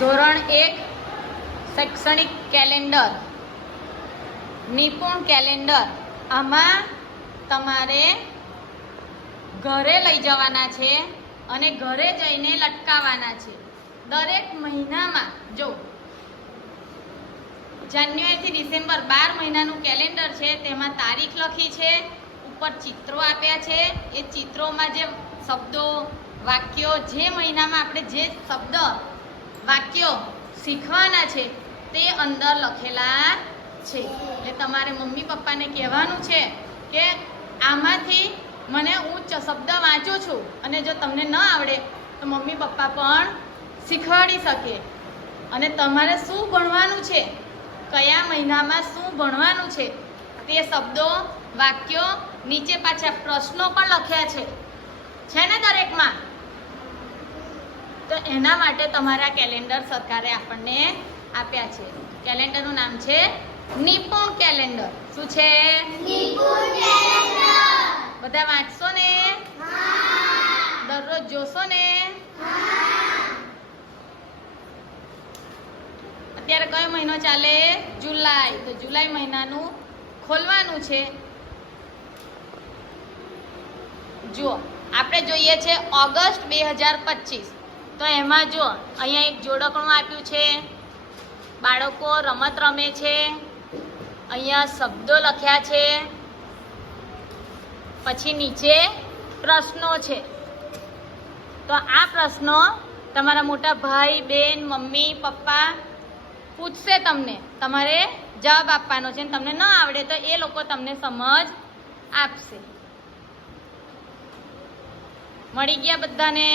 ધોરણ 1 શૈક્ષણિક કેલેન્ડર, નિપુણ કેલેન્ડર. આમાં તમારે ઘરે લઈ જવાના છે અને ઘરે જઈને લટકાવવાના છે. દરેક મહિનામાં જો જાન્યુઆરીથી ડિસેમ્બર 12 મહિનાનું કેલેન્ડર છે, તેમાં તારીખ લખી છે, ઉપર ચિત્રો આપ્યા છે. એ ચિત્રોમાં જે શબ્દો, વાક્યો, જે મહિનામાં આપણે જે શબ્દ, વાક્યો શીખવાના છે તે અંદર લખેલા છે. એટલે તમારે મમ્મી પપ્પાને કહેવાનું છે કે આમાંથી મને હું શબ્દ વાંચું છું, અને જો તમને ન આવડે તો મમ્મી પપ્પા પણ શીખવાડી શકે. અને તમારે શું ભણવાનું છે, કયા મહિનામાં શું ભણવાનું છે તે શબ્દો, વાક્યો, નીચે પાછા પ્રશ્નો પણ લખ્યા છે ને દરેકમાં. તો એના માટે તમારા કેલેન્ડર સરકારે આપણને આપ્યા છે. કેલેન્ડરનું નામ છે નિપુણ કેલેન્ડર. શું છે? નિપુણ કેલેન્ડર. બધા વાંચશો ને? દરરોજ જોશો ને? અત્યારે કયો મહિનો ચાલે? જુલાઈ. તો જુલાઈ મહિનાનું ખોલવાનું છે. જુઓ, આપણે જોઈએ છે ઓગસ્ટ 2025. તો એમાં જો અહીંયા એક જોડકણું આપ્યું છે, બાળકો રમત રમે છે, અહીંયા શબ્દો લખ્યા છે, પછી નીચે પ્રશ્નો છે. તો આ પ્રશ્નો તમારા મોટા ભાઈ, બેન, મમ્મી, પપ્પા પૂછશે તમને, તમારે જવાબ આપવાનો છે. તમને ન આવડે તો એ લોકો તમને સમજ આપશે. મળી ગયા બધાને?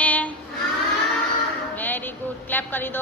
Very good. ક્લેપ કરી દો.